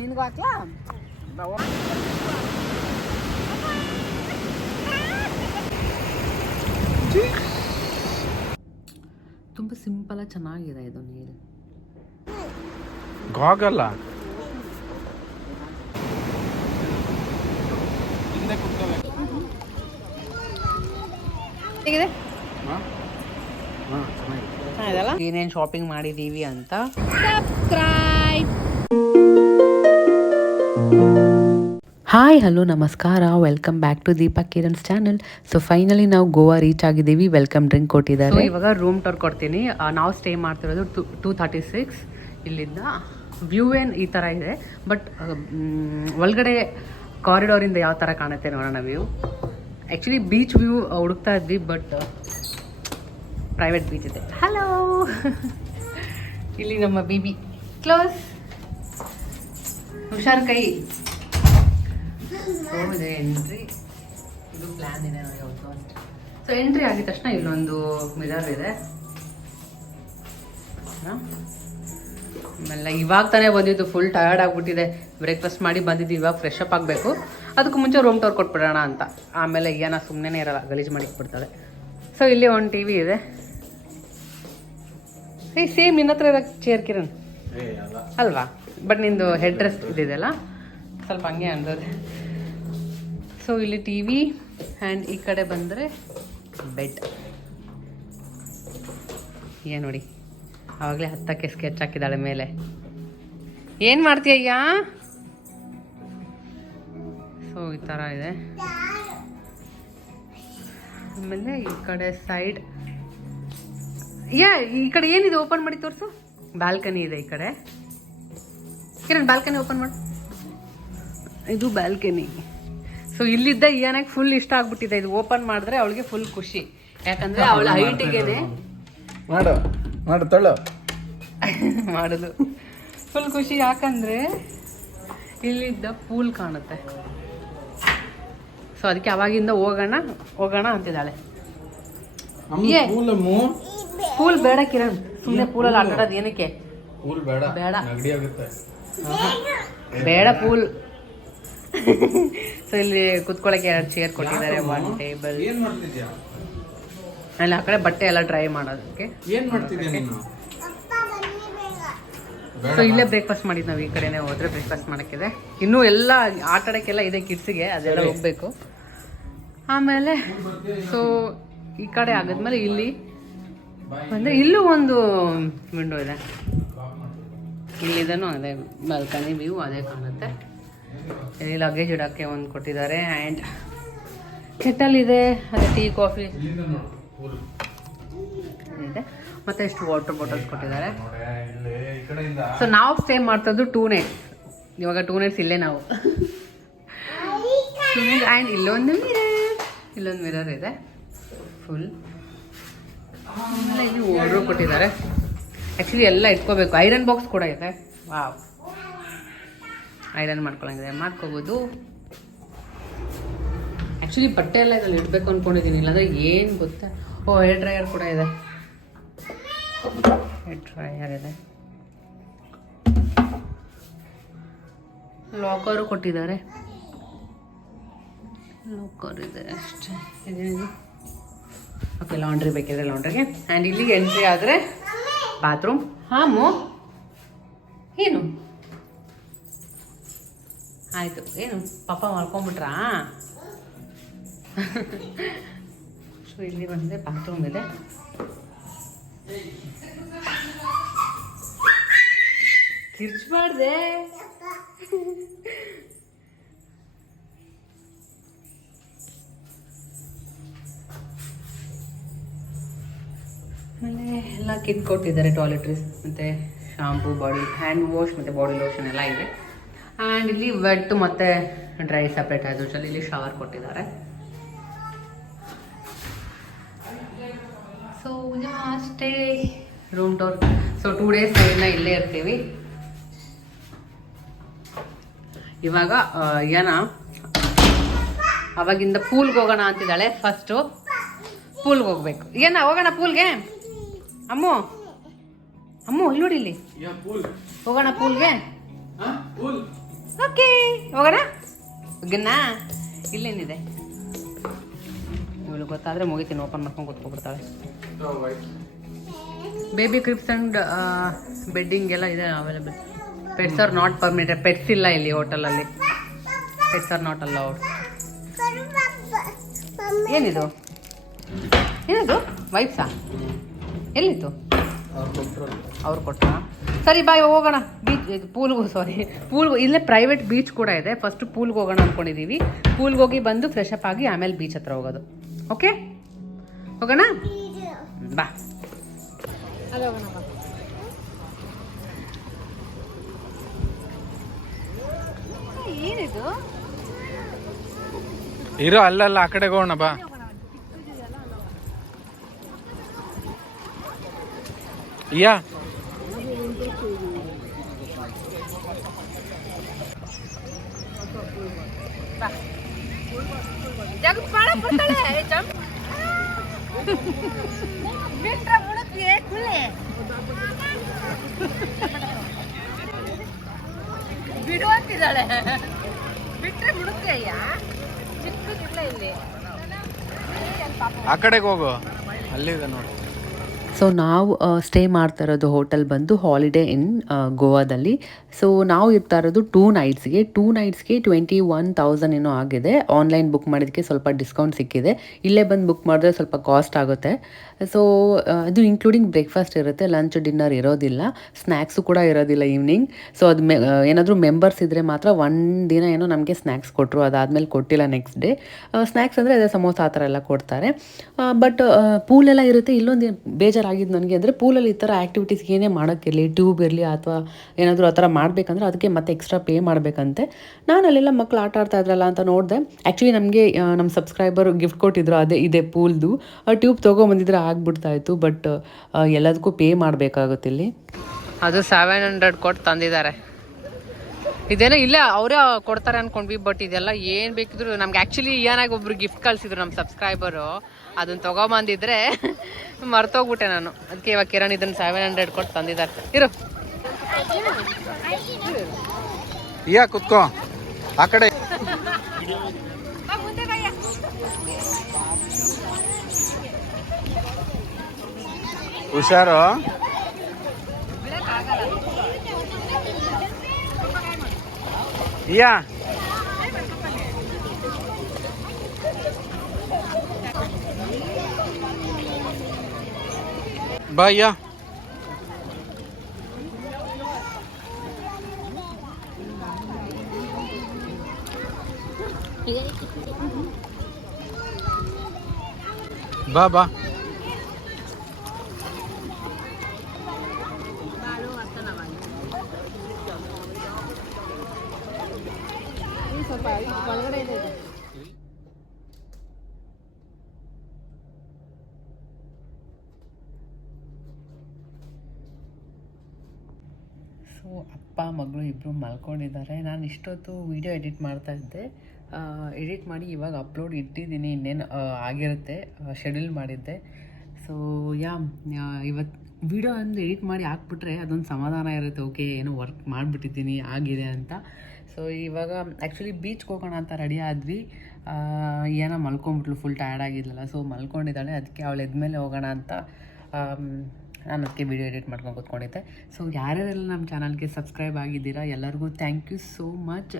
ನಿನ್ಗೂ ಹಾಕ್ಲಾ? ತುಂಬ ಸಿಂಪಲ್ ಚೆನ್ನಾಗಿದೆ ಇದು ನೀರು. ಗಾಗಲ್ಲ ಹೇಗಿದೆ? ಏನೇನು ಶಾಪಿಂಗ್ ಮಾಡಿದ್ದೀವಿ ಅಂತ ಸಬ್ಸ್ಕ್ರೈಬ್. ಹಾಯ್ ಹಲೋ ನಮಸ್ಕಾರ, welcome back to Deepa Kiran's channel. So finally ನಾವು ಗೋವಾ ರೀಚ್ ಆಗಿದ್ದೀವಿ. ವೆಲ್ಕಮ್ ಡ್ರಿಂಕ್ ಕೊಟ್ಟಿದ್ದಾರೆ. ಇವಾಗ ರೂಮ್ ಟೂರ್ ಕೊಡ್ತೀನಿ. ನಾವು ಸ್ಟೇ ಮಾಡ್ತಿರೋದು 236. ಇಲ್ಲಿಂದ ವ್ಯೂ ಏನು ಈ ಥರ ಇದೆ, ಬಟ್ ಒಳಗಡೆ ಕಾರಿಡೋರಿಂದ ಯಾವ ಥರ ಕಾಣುತ್ತೆ ನೋಡೋಣ ವ್ಯೂ. ಆ್ಯಕ್ಚುಲಿ ಬೀಚ್ ವ್ಯೂ ಹುಡುಕ್ತಾ ಇದ್ವಿ, ಬಟ್ ಪ್ರೈವೇಟ್ ಬೀಚ್ ಇದೆ. ಹಲೋ ಇಲ್ಲಿ ನಮ್ಮ ಬೇಬಿ ಕ್ಲೋಸ್, ಹುಷಾರ್ ಕೈ. ಇದೆ ಎಂಟ್ರಿ, ಇದು ಪ್ಲಾನ್ ಇದೆ ನೋಡಿ ಯಾವತ್ತು ಅಷ್ಟೇ. ಸೊ ಎಂಟ್ರಿ ಆಗಿದ ತಕ್ಷಣ ಇಲ್ಲೊಂದು ಮಿರರ್ ಇದೆ. ಆಮೇಲೆ ಇವಾಗ ತಾನೇ ಬಂದಿದ್ದು, ಫುಲ್ ಟಯರ್ಡ್ ಆಗಿಬಿಟ್ಟಿದೆ. ಬ್ರೇಕ್ಫಾಸ್ಟ್ ಮಾಡಿ ಬಂದಿದ್ದು, ಇವಾಗ ಫ್ರೆಶ್ ಅಪ್ ಆಗಬೇಕು. ಅದಕ್ಕೂ ಮುಂಚೆ ರೂಮ್ ಟೂರ್ ಕೊಟ್ಬಿಡೋಣ ಅಂತ. ಆಮೇಲೆ ಏನ ಸುಮ್ಮನೆ ಇರಲ್ಲ, ಗಲೀಜು ಮಾಡಿ ಬಿಡ್ತಾರೆ. ಸೊ ಇಲ್ಲಿ ಒಂದು ಟಿ ವಿ ಇದೆ. ಸೇಮ್ ನಿನ್ನ ಹತ್ರ ಇರೋ ಚೇರ್ ಕಿರಣ್ ಅಲ್ವಾ? ಬಟ್ ನಿಂದು ಹೆಡ್ ರೆಸ್ಟ್ ಇದಿದೆಯಲ್ಲ, ಸ್ವಲ್ಪ ಹಂಗೆ ಅಂದದೆ. ಸೊ ಇಲ್ಲಿ ಟಿ ವಿ ಆ್ಯಂಡ್ ಈ ಕಡೆ ಬಂದರೆ ಬೆಡ್. ಏನು ನೋಡಿ, ಆವಾಗಲೇ ಹತ್ತಕ್ಕೆ ಸ್ಕೆಚ್ ಹಾಕಿದ್ದಾಳೆ ಮೇಲೆ. ಏನು ಮಾಡ್ತೀಯಯ್ಯ? ಸೊ ಈ ಥರ ಇದೆ. ಆಮೇಲೆ ಈ ಕಡೆ ಸೈಡ್ ಈ ಕಡೆ ಏನಿದೆ ಓಪನ್ ಮಾಡಿ ತೋರಿಸು. ಬಾಲ್ಕನಿ ಇದೆ ಈ ಕಡೆ. ಕಿರಣ್ ಬಾಲ್ಕನಿ ಓಪನ್ ಮಾಡು. ಇದು ಬಾಲ್ಕನಿ. ಸೊ ಇಲ್ಲಿದ್ದ ಏನಾಗ ಫುಲ್ ಇಷ್ಟ ಆಗ್ಬಿಟ್ಟಿದೆ. ಇದು ಓಪನ್ ಮಾಡಿದ್ರೆ ಅವಳಿಗೆ ಫುಲ್ ಖುಷಿ, ಯಾಕಂದ್ರೆ ಅವಳ ಹೈಟಿಗೆನೆ ಮಾಡೋದು ಫುಲ್ ಖುಷಿ. ಯಾಕಂದ್ರೆ ಇಲ್ಲಿದ್ದ ಪೂಲ್ ಕಾಣುತ್ತೆ. ಸೊ ಅದಕ್ಕೆ ಅವಾಗಿಂದ ಹೋಗೋಣ ಅಂತಿದ್ದಾಳೆ. ಪೂಲ್ ಬೇಡ ಕಿರಣ್, ಸುಮ್ಮನೆ ಪೂಲಲ್ಲಿ ಆಟಾಡೋದು ಏನಕ್ಕೆ? ಬೇಡ ಪೂಲ್. ಸೊ ಇಲ್ಲಿ ಕುತ್ಕೊಳ್ಳೋಕೆ 2 ಚೇರ್ ಕೊಟ್ಟಿದ್ದಾರೆ, 1 ಟೇಬಲ್. ಅಲ್ಲಿ ಆ ಕಡೆ ಬಟ್ಟೆ ಎಲ್ಲ ಡ್ರೈ ಮಾಡೋದಕ್ಕೆ. ಸೊ ಇಲ್ಲೇ ಬ್ರೇಕ್ಫಾಸ್ಟ್ ಮಾಡಿದ್ದು ನಾವು. ಈ ಕಡೆನೇ ಹೋದ್ರೆ ಬ್ರೇಕ್ಫಾಸ್ಟ್ ಮಾಡೋಕ್ಕಿದೆ. ಇನ್ನೂ ಎಲ್ಲ ಆಟಾಡೋಕ್ಕೆಲ್ಲ ಇದೆ ಕಿಡ್ಸಿಗೆ, ಅದೆಲ್ಲ ಹೋಗ್ಬೇಕು. ಆಮೇಲೆ ಸೊ ಈ ಕಡೆ ಆಗಿದ್ಮೇಲೆ ಇಲ್ಲಿ ಅಂದರೆ ಇಲ್ಲೂ ಒಂದು ವಿಂಡೋ ಇದೆ. ಇಲ್ಲಿದೂ ಅದೇ ಬಾಲ್ಕನಿ ವ್ಯೂ ಅದೇ ಕಾಣುತ್ತೆ. ಇಲ್ಲಿ ಲಗೇಜ್ ಇಡೋಕ್ಕೆ ಒಂದು ಕೊಟ್ಟಿದ್ದಾರೆ. ಆ್ಯಂಡ್ ಕೆಟಲ್ ಇದೆ, ಅದೇ ಟೀ ಕಾಫಿ ಇದೆ. ಮತ್ತು ಎಷ್ಟು ವಾಟರ್ ಬಾಟಲ್ಸ್ ಕೊಟ್ಟಿದ್ದಾರೆ. ಸೊ ನಾವು ಸ್ಟೇ ಮಾಡ್ತದ್ದು 2 nights. ಇವಾಗ 2 nights ಇಲ್ಲೇ ನಾವು. ಆ್ಯಂಡ್ ಇಲ್ಲೊಂದು ಮಿರರ್ ಇದೆ ಫುಲ್. ಆಮೇಲೆ ಇಲ್ಲಿ ವಾರ್ಡ್ರೋಬ್ ಕೊಟ್ಟಿದ್ದಾರೆ. ಆ್ಯಕ್ಚುಲಿ ಎಲ್ಲ ಇಟ್ಕೋಬೇಕು. ಐರನ್ ಬಾಕ್ಸ್ ಕೂಡ ಇದೆ. ವಾವ್, ಐರನ್ ಮಾಡ್ಕೊಳಂಗಿದೆ, ಮಾಡ್ಕೋಬೋದು. ಆ್ಯಕ್ಚುಲಿ ಬಟ್ಟೆ ಎಲ್ಲ ಇದರಲ್ಲಿ ಇಡಬೇಕು ಅಂದ್ಕೊಂಡಿದ್ದೀನಿ, ಇಲ್ಲಾಂದರೆ ಏನು ಗೊತ್ತಾ. ಹೇರ್ ಡ್ರೈಯರ್ ಕೂಡ ಇದೆ. ಹೇರ್ ಡ್ರೈಯರ್ ಇದೆ. ಲಾಕರು ಕೊಟ್ಟಿದ್ದಾರೆ. ಲಾಕರ್ ಇದೆ ಅಷ್ಟೇ. ಇದೇನಿದೆ? ಓಕೆ, ಲಾಂಡ್ರಿ ಬೇಕಿದ್ರೆ ಲಾಂಡ್ರಿಗೆ. ಆ್ಯಂಡ್ ಇಲ್ಲಿಗೆ ಎಂಟ್ರಿ ಆದರೆ ಬಾತ್ರೂಮ್. ಹಾಮು ಏನು ಆಯಿತು, ಏನು ಪಾಪ ಮಾಡ್ಕೊಂಬಿಟ್ರಾ? ಸೊ ಇಲ್ಲಿ ಬಂದರೆ ಬಾತ್ರೂಮ್ ಇದೆ. ಕಿರ್ಚ್ಬಾರ್ದೆ. ಆಮೇಲೆ ಎಲ್ಲ ಕಿಟ್ ಕೊಟ್ಟಿದ್ದಾರೆ. ಟಾಯ್ಲೆಟ್ರೀಸ್ ಮತ್ತು ಶಾಂಪೂ, ಬಾಡಿ ಹ್ಯಾಂಡ್ ವಾಶ್ ಮತ್ತು ಬಾಡಿ ಲೋಷನ್ ಎಲ್ಲ ಇದೆ. ಆ್ಯಂಡ್ ಇಲ್ಲಿ ವೆಟ್ ಮತ್ತು ಡ್ರೈ ಸಪ್ರೇಟ್ ಆಯಿತು. ಇಲ್ಲಿ ಶವರ್ ಕೊಟ್ಟಿದ್ದಾರೆ. ಸೊ ಅಷ್ಟೇ ರೂಮ್ ಟೂರ್. ಸೊ 2 days ಇಲ್ಲೇ ಇರ್ತೀವಿ. ಇವಾಗ ಅವಾಗಿಂದ ಪೂಲ್ಗೆ ಹೋಗೋಣ ಅಂತಿದ್ದಾಳೆ. ಫಸ್ಟು ಪೂಲ್ಗೆ ಹೋಗ್ಬೇಕು. ಹೋಗೋಣ ಪೂಲ್ಗೆ. ಅಮ್ಮು ಇಲ್ಲಿ ನೋಡಿ, ಇಲ್ಲಿ ಹೋಗೋಣ ಪೂಲ್ಗೆ. ಓಕೆ ಹೋಗೋಣ. ಗನ್ನ ಇಲ್ಲೇನಿದೆ ಇವಳು ಗೊತ್ತಾದರೆ ಮುಗಿತೀನಿ, ಓಪನ್ ಮಾಡ್ಕೊಂಡು ಕೂತ್ಕೊಬಿಡ್ತಾಳೆ. ಬೇಬಿ ಕ್ರಿಪ್ಸ್ ಆ್ಯಂಡ್ ಬೆಡ್ಡಿಂಗ್ ಎಲ್ಲ ಇದೆ available. Pets are not permitted. Pets ಇಲ್ಲ ಇಲ್ಲಿ ಹೋಟೆಲಲ್ಲಿ. Pets are not allowed. ಏನಿದು ಏನಿದು ವೈಪ್ಸಾ? ಎಲ್ಲಿತ್ತು? ಅವ್ರು ಕೊಟ್ರಾ? ಸರಿ ಬಾಯ್ ಹೋಗೋಣ ಬೀಚ್ ಪೂಲ್ಗೂ. ಪೂಲ್ಗೂ ಇಲ್ಲೇ ಪ್ರೈವೇಟ್ ಬೀಚ್ ಕೂಡ ಇದೆ. ಫಸ್ಟ್ ಪೂಲ್ಗೆ ಹೋಗೋಣ ಅಂದ್ಕೊಂಡಿದ್ದೀವಿ. ಪೂಲ್ಗೆ ಹೋಗಿ ಬಂದು ಫ್ರೆಶ್ ಅಪ್ ಆಗಿ ಆಮೇಲೆ ಬೀಚ್ ಹತ್ರ ಹೋಗೋದು. ಓಕೆ ಹೋಗೋಣ ಬಾ. ಏನಿದು? ಇರೋ ಅಲ್ಲಲ್ಲ ಆ ಕಡೆಗೆ ಹೋಗೋಣ ಬಾ. ಯಾ ಬಿಡುವಂತಿದ್ದಾಳೆ. ಬಿಟ್ರೆ ಬಿಡುತ್ತೆ ಅಯ್ಯ. ಚಿಕ್ಕದಿಲ್ಲ ಇಲ್ಲಿ. ಆ ಕಡೆಗೆ ಹೋಗು, ಅಲ್ಲಿದೆ ನೋಡಿ. ಸೊ ನಾವು ಸ್ಟೇ ಮಾಡ್ತಾ ಇರೋದು ಹೋಟೆಲ್ ಬಂದು ಹಾಲಿಡೇ ಇನ್ ಗೋವಾದಲ್ಲಿ. ಸೊ ನಾವು ಇರ್ತಾ ಇರೋದು 2 ನೈಟ್ಸ್ಗೆ 21,000 ಏನೋ ಆಗಿದೆ. ಆನ್ಲೈನ್ ಬುಕ್ ಮಾಡಿದ್ದಕ್ಕೆ ಸ್ವಲ್ಪ ಡಿಸ್ಕೌಂಟ್ ಸಿಕ್ಕಿದೆ. ಇಲ್ಲೇ ಬಂದು ಬುಕ್ ಮಾಡಿದ್ರೆ ಸ್ವಲ್ಪ ಕಾಸ್ಟ್ ಆಗುತ್ತೆ. ಸೊ ಅದು ಇನ್ಕ್ಲೂಡಿಂಗ್ ಬ್ರೇಕ್ಫಾಸ್ಟ್ ಇರುತ್ತೆ, ಲಂಚ್ ಡಿನ್ನರ್ ಇರೋದಿಲ್ಲ, ಸ್ನ್ಯಾಕ್ಸು ಕೂಡ ಇರೋದಿಲ್ಲ ಈವ್ನಿಂಗ್. ಸೊ ಅದು ಏನಾದರೂ ಮೆಂಬರ್ಸ್ ಇದ್ದರೆ ಮಾತ್ರ ಒಂದು ದಿನ ಏನೋ ನಮಗೆ ಸ್ನ್ಯಾಕ್ಸ್ ಕೊಟ್ಟರು, ಅದಾದಮೇಲೆ ಕೊಟ್ಟಿಲ್ಲ ನೆಕ್ಸ್ಟ್ ಡೇ. ಸ್ನ್ಯಾಕ್ಸ್ ಅಂದರೆ ಅದೇ ಸಮೋಸ ಆ ಥರ ಎಲ್ಲ ಕೊಡ್ತಾರೆ. ಬಟ್ ಪೂಲೆಲ್ಲ ಇರುತ್ತೆ. ಇಲ್ಲೊಂದು ಬೇಜಾರಾಗಿದ್ದು ನನಗೆ ಅಂದರೆ ಪೂಲಲ್ಲಿ ಈ ಥರ ಆ್ಯಕ್ಟಿವಿಟೀಸ್ ಏನೇ ಮಾಡೋಕ್ಕಿರಲಿ, ಟ್ಯೂಬ್ ಇರಲಿ ಅಥವಾ ಏನಾದರೂ ಆ ಥರ ಮಾಡಬೇಕಂದ್ರೆ ಅದಕ್ಕೆ ಮತ್ತೆ ಎಕ್ಸ್ಟ್ರಾ ಪೇ ಮಾಡಬೇಕಂತೆ. ನಾನು ಅಲ್ಲೆಲ್ಲ ಮಕ್ಕಳು ಆಟ ಆಡ್ತಾ ಇದ್ರಲ್ಲ ಅಂತ ನೋಡಿದೆ. ಆ್ಯಕ್ಚುಲಿ ನಮಗೆ ನಮ್ಮ ಸಬ್ಸ್ಕ್ರೈಬರ್ ಗಿಫ್ಟ್ ಕೊಟ್ಟಿದ್ರು, ಅದೇ ಇದೆ ಪೂಲ್ದು. ಟ್ಯೂಬ್ ತೊಗೊಂಬಂದಿದ್ರೆ ಆಗ್ಬಿಡ್ತಾ ಇತ್ತು. ಬಟ್ ಎಲ್ಲದಕ್ಕೂ ಪೇ ಮಾಡಬೇಕಾಗುತ್ತೆ ಇಲ್ಲಿ. ಅದು 700 ಕೊಟ್ಟು ತಂದಿದ್ದಾರೆ. ಇದೇನೋ ಇಲ್ಲೇ ಅವರೇ ಕೊಡ್ತಾರೆ ಅಂದ್ಕೊಂಡ್ವಿ. ಬಟ್ ಇದೆಲ್ಲ ಏನು ಬೇಕಿದ್ರು ನಮ್ಗೆ ಆ್ಯಕ್ಚುಲಿ ಏನಾಗಿ ಒಬ್ರು ಗಿಫ್ಟ್ ಕಳಿಸಿದ್ರು ನಮ್ಮ ಸಬ್ಸ್ಕ್ರೈಬರು. ಅದನ್ನು ತೊಗೊಂಬಂದಿದ್ರೆ ಮರ್ತೋಗ್ಬಿಟ್ಟೆ ನಾನು. ಅದಕ್ಕೆ ಇವಾಗ ಕಿರಣ್ ಇದನ್ನು 700 ಕೊಟ್ಟು ತಂದಿದ್ದಾರೆ. ಇರು ಯಾ ಕುತ್ಕೋ ಆ ಕಡೆ. ಹುಷಾರು. ಯಾ ಬಾಯ್ಯ. ಬಾ ಬಾ. ಸೊ ಅಪ್ಪ ಮಗಳು ಇಬ್ಬರು ಮಲ್ಕೊಂಡಿದ್ದಾರೆ. ನಾನು ಇಷ್ಟೊತ್ತು ವೀಡಿಯೋ ಎಡಿಟ್ ಮಾಡ್ತಾ ಇದ್ದೆ. ಎಡಿಟ್ ಮಾಡಿ ಇವಾಗ ಅಪ್ಲೋಡ್ ಇಟ್ಟಿದ್ದೀನಿ. ಇನ್ನೇನು ಆಗಿರುತ್ತೆ, ಶೆಡ್ಯೂಲ್ ಮಾಡಿದ್ದೆ. ಸೊ ಇವತ್ತು ವೀಡಿಯೋ ಒಂದು ಎಡಿಟ್ ಮಾಡಿ ಹಾಕ್ಬಿಟ್ರೆ ಅದೊಂದು ಸಮಾಧಾನ ಇರುತ್ತೆ. ಓಕೆ ಏನೋ ವರ್ಕ್ ಮಾಡಿಬಿಟ್ಟಿದ್ದೀನಿ ಆಗಿದೆ ಅಂತ. ಸೊ ಇವಾಗ ಆ್ಯಕ್ಚುಲಿ ಬೀಚ್ಗೆ ಹೋಗೋಣ ಅಂತ ರೆಡಿ ಆದ್ವಿ. ಏನೋ ಮಲ್ಕೊಂಬಿಟ್ಲು, ಫುಲ್ ಟಯರ್ಡ್ ಆಗಿದ್ಲಲ್ಲ. ಸೊ ಮಲ್ಕೊಂಡಿದ್ದಾಳೆ. ಅದಕ್ಕೆ ಅವಳು ಎದ್ಮೇಲೆ ಹೋಗೋಣ ಅಂತ ನಾನು ಅದಕ್ಕೆ ವೀಡಿಯೋ ಎಡಿಟ್ ಮಾಡ್ಕೊಂಡು ಕೂತ್ಕೊಂಡಿದ್ದೆ. ಸೊ ಯಾರ್ಯಾರೆಲ್ಲ ನಮ್ಮ ಚಾನಲ್ಗೆ ಸಬ್ಸ್ಕ್ರೈಬ್ ಆಗಿದ್ದೀರಾ ಎಲ್ಲರಿಗೂ ಥ್ಯಾಂಕ್ ಯು ಸೋ ಮಚ್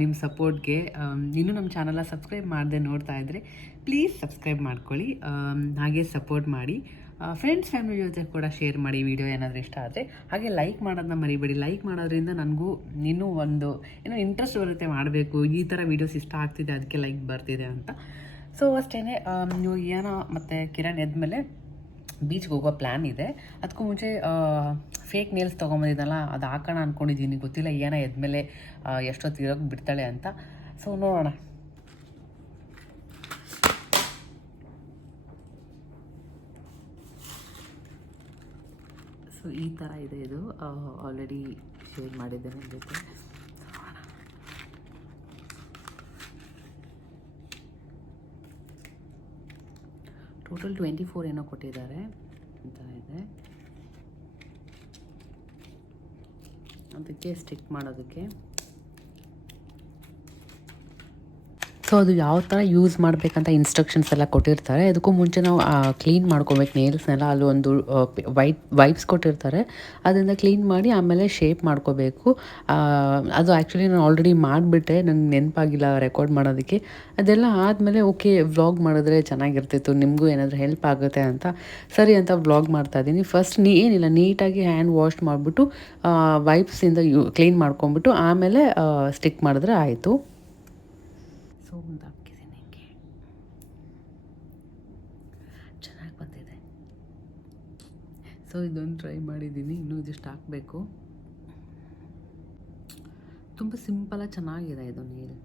ನಿಮ್ಮ ಸಪೋರ್ಟ್ಗೆ. ಇನ್ನೂ ನಮ್ಮ ಚಾನಲ್ನ ಸಬ್ಸ್ಕ್ರೈಬ್ ಮಾಡದೆ ನೋಡ್ತಾ ಇದ್ದರೆ ಪ್ಲೀಸ್ ಸಬ್ಸ್ಕ್ರೈಬ್ ಮಾಡ್ಕೊಳ್ಳಿ, ಹಾಗೆ ಸಪೋರ್ಟ್ ಮಾಡಿ. ಫ್ರೆಂಡ್ಸ್ ಫ್ಯಾಮಿಲಿ ಜೊತೆ ಕೂಡ ಶೇರ್ ಮಾಡಿ ವಿಡಿಯೋ ಏನಾದರೂ ಇಷ್ಟ ಆದರೆ. ಹಾಗೆ ಲೈಕ್ ಮಾಡೋದನ್ನ ಮರಿಬೇಡಿ. ಲೈಕ್ ಮಾಡೋದ್ರಿಂದ ನನಗೂ ಇನ್ನೂ ಒಂದು ಏನೋ ಇಂಟ್ರೆಸ್ಟ್ ಬರುತ್ತೆ, ಮಾಡಬೇಕು ಈ ಥರ ವೀಡಿಯೋಸ್ ಇಷ್ಟ ಆಗ್ತಿದೆ ಅದಕ್ಕೆ ಲೈಕ್ ಬರ್ತಿದೆ ಅಂತ. ಸೊ ಅಷ್ಟೇ. ನೀವು ಏನೋ ಮತ್ತು ಕಿರಣ್ ಎದ್ಮೇಲೆ ಬೀಚ್ಗೆ ಹೋಗೋ ಪ್ಲ್ಯಾನ್ ಇದೆ. ಅದಕ್ಕೂ ಮುಂಚೆ ಫೇಕ್ ನೇಲ್ಸ್ ತೊಗೊಂಬಂದಿದ್ದಲ್ಲ, ಅದು ಹಾಕೋಣ ಅಂದ್ಕೊಂಡಿದ್ದೀನಿ. ಗೊತ್ತಿಲ್ಲ ಏನೋ ಎದ್ಮೇಲೆ ಎಷ್ಟೊತ್ತು ಇರೋಕ್ಕೆ ಬಿಡ್ತಾಳೆ ಅಂತ. ಸೊ ನೋಡೋಣ. ಸೊ ಈ ಥರ ಇದೆ. ಇದು ಆಲ್ರೆಡಿ ಶೇರ್ ಮಾಡಿದ್ದೆ ನನ್ನ ಜೊತೆ. ಟೋಟಲ್ 24 ಏನೋ ಕೊಟ್ಟಿದ್ದಾರೆ ಅಂತ ಇದೆ. ಅದಕ್ಕೆ ಸ್ಟಿಕ್ ಮಾಡೋದಕ್ಕೆ. ಸೊ ಅದು ಯಾವ ಥರ ಯೂಸ್ ಮಾಡಬೇಕಂತ ಇನ್ಸ್ಟ್ರಕ್ಷನ್ಸ್ ಎಲ್ಲ ಕೊಟ್ಟಿರ್ತಾರೆ. ಅದಕ್ಕೂ ಮುಂಚೆ ನಾವು ಕ್ಲೀನ್ ಮಾಡ್ಕೊಬೇಕು ನೇಲ್ಸ್ನೆಲ್ಲ. ಅಲ್ಲಿ ಒಂದು ವೈಪ್ಸ್ ಕೊಟ್ಟಿರ್ತಾರೆ, ಅದರಿಂದ ಕ್ಲೀನ್ ಮಾಡಿ ಆಮೇಲೆ ಶೇಪ್ ಮಾಡ್ಕೋಬೇಕು. ಅದು ಆ್ಯಕ್ಚುಲಿ ನಾನು ಆಲ್ರೆಡಿ ಮಾಡಿಬಿಟ್ಟೆ, ನಂಗೆ ನೆನಪಾಗಿಲ್ಲ ರೆಕಾರ್ಡ್ ಮಾಡೋದಕ್ಕೆ. ಅದೆಲ್ಲ ಆದಮೇಲೆ ಓಕೆ ವ್ಲಾಗ್ ಮಾಡಿದ್ರೆ ಚೆನ್ನಾಗಿರ್ತಿತ್ತು, ನಿಮಗೂ ಏನಾದರೂ ಹೆಲ್ಪ್ ಆಗುತ್ತೆ ಅಂತ ಸರಿ ಅಂತ ವ್ಲಾಗ್ ಮಾಡ್ತಾಯಿದ್ದೀನಿ. ಫಸ್ಟ್ ಏನಿಲ್ಲ, ನೀಟಾಗಿ ಹ್ಯಾಂಡ್ ವಾಶ್ ಮಾಡಿಬಿಟ್ಟು ವೈಪ್ಸಿಂದ ಕ್ಲೀನ್ ಮಾಡ್ಕೊಂಬಿಟ್ಟು ಆಮೇಲೆ ಸ್ಟಿಕ್ ಮಾಡಿದ್ರೆ ಆಯಿತು. ಸೊ ಒಂದು ಹಾಕಿದ್ದೀನಿ, ಹಿಂಗೆ ಚೆನ್ನಾಗಿ ಬಂದಿದೆ. ಸೊ ಇದೊಂದು ಟ್ರೈ ಮಾಡಿದ್ದೀನಿ, ಇನ್ನೂ ಇದಿಷ್ಟು ಹಾಕಬೇಕು. ತುಂಬ ಸಿಂಪಲಾಗಿ ಚೆನ್ನಾಗಿದೆ ಇದು ನೀರು.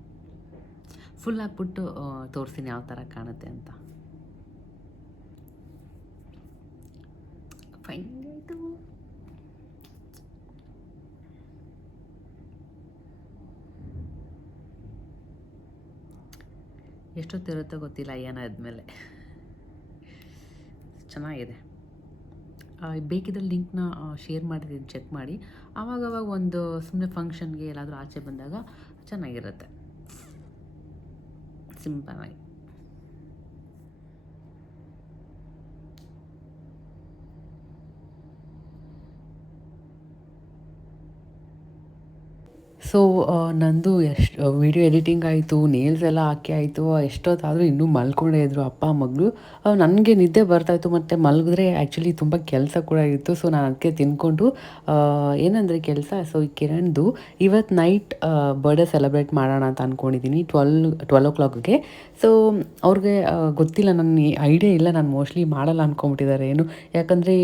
ಫುಲ್ ಹಾಕ್ಬಿಟ್ಟು ತೋರಿಸ್ತೀನಿ ಯಾವ ಥರ ಕಾಣುತ್ತೆ ಅಂತ. ಫೈನ್ ಆಯಿತು. ಎಷ್ಟೊತ್ತಿರುತ್ತೋ ಗೊತ್ತಿಲ್ಲ ಏನಾದ್ಮೇಲೆ. ಚೆನ್ನಾಗಿದೆ. ಬೇಕಿದ್ರೆ ಲಿಂಕ್ನ ಶೇರ್ ಮಾಡಿದ್ದೀನಿ, ಚೆಕ್ ಮಾಡಿ. ಆವಾಗವಾಗ ಒಂದು ಸುಮ್ಮನೆ ಫಂಕ್ಷನ್ಗೆ ಎಲ್ಲಾದರೂ ಆಚೆ ಬಂದಾಗ ಚೆನ್ನಾಗಿರುತ್ತೆ, ಸಿಂಪಲಾಗಿ. ಸೊ ನಂದು ಎಷ್ಟು ವೀಡಿಯೋ ಎಡಿಟಿಂಗ್ ಆಯಿತು, ನೇಲ್ಸ್ ಎಲ್ಲ ಹಾಕಿ ಆಯಿತು. ಎಷ್ಟೊತ್ತಾದರೂ ಇನ್ನೂ ಮಲ್ಕೊಂಡೇ ಇದ್ದರು ಅಪ್ಪ ಮಗಳು. ನನಗೆ ನಿದ್ದೆ ಬರ್ತಾಯಿತ್ತು, ಮತ್ತು ಮಲಗಿದ್ರೆ ಆ್ಯಕ್ಚುಲಿ ತುಂಬ ಕೆಲಸ ಕೂಡ ಇತ್ತು. ಸೊ ನಾನು ಅದಕ್ಕೆ ತಿಂದ್ಕೊಂಡು ಏನಂದರೆ ಕೆಲಸ, ಸೊ ಈ ಕಿರಣ್ದು ಇವತ್ತು ನೈಟ್ ಬರ್ಡೇ ಸೆಲೆಬ್ರೇಟ್ ಮಾಡೋಣ ಅಂತ ಅಂದ್ಕೊಂಡಿದ್ದೀನಿ 12 o'clockಗೆ. ಸೊ ಅವ್ರಿಗೆ ಗೊತ್ತಿಲ್ಲ, ನನ್ನ ಐಡಿಯಾ ಇಲ್ಲ, ನಾನು ಮೋಸ್ಟ್ಲಿ ಮಾಡಲ್ಲ ಅಂದ್ಕೊಂಬಿಟ್ಟಿದ್ದಾರೆ ಏನು. ಯಾಕಂದರೆ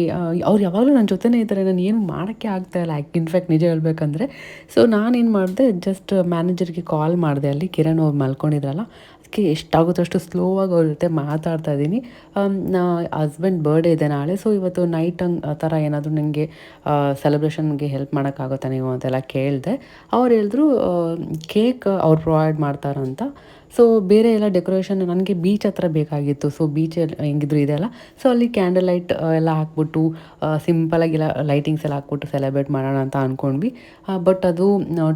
ಅವ್ರು ಯಾವಾಗಲೂ ನನ್ನ ಜೊತೆನೇ ಇದ್ದಾರೆ, ನಾನು ಏನು ಮಾಡೋಕ್ಕೆ ಆಗ್ತಾಯಿಲ್ಲ ಇನ್ಫ್ಯಾಕ್ಟ್ ನಿಜ ಹೇಳ್ಬೇಕಂದ್ರೆ. ಸೊ ನಾನೇನು ಮಾಡಿದೆ, ಜಸ್ಟ್ ಮ್ಯಾನೇಜರ್ಗೆ ಕಾಲ್ ಮಾಡಿದೆ. ಅಲ್ಲಿ ಕಿರಣ್ ಅವ್ರು ಮಲ್ಕೊಂಡಿದ್ರಲ್ಲ, ಅದಕ್ಕೆ ಎಷ್ಟಾಗುತ್ತೋ ಅಷ್ಟು ಸ್ಲೋವಾಗಿ ಅವ್ರ ಜೊತೆ ಮಾತಾಡ್ತಾ ಇದ್ದೀನಿ. ಹಸ್ಬೆಂಡ್ ಬರ್ಡೇ ಇದೆ ನಾಳೆ, ಸೊ ಇವತ್ತು ನೈಟ್ ಆ ಥರ ಏನಾದರೂ ನನಗೆ ಸೆಲೆಬ್ರೇಷನ್ಗೆ ಹೆಲ್ಪ್ ಮಾಡೋಕ್ಕಾಗುತ್ತಾ ನೀವು ಅಂತೆಲ್ಲ ಕೇಳಿದೆ. ಅವ್ರು ಹೇಳಿದ್ರು ಕೇಕ್ ಅವ್ರು ಪ್ರೊವೈಡ್ ಮಾಡ್ತಾರಂತ. ಸೊ ಬೇರೆ ಎಲ್ಲ ಡೆಕೋರೇಷನ್ ನನಗೆ ಬೀಚ್ ಹತ್ರ ಬೇಕಾಗಿತ್ತು. ಸೊ ಬೀಚಲ್ಲಿ ಹೆಂಗಿದ್ರು ಇದೆಲ್ಲ, ಸೊ ಅಲ್ಲಿ ಕ್ಯಾಂಡಲ್ ಲೈಟ್ ಎಲ್ಲ ಹಾಕ್ಬಿಟ್ಟು ಸಿಂಪಲಾಗೆಲ್ಲ ಲೈಟಿಂಗ್ಸ್ ಎಲ್ಲ ಹಾಕ್ಬಿಟ್ಟು ಸೆಲೆಬ್ರೇಟ್ ಮಾಡೋಣ ಅಂತ ಅಂದ್ಕೊಂಡ್ವಿ. ಬಟ್ ಅದು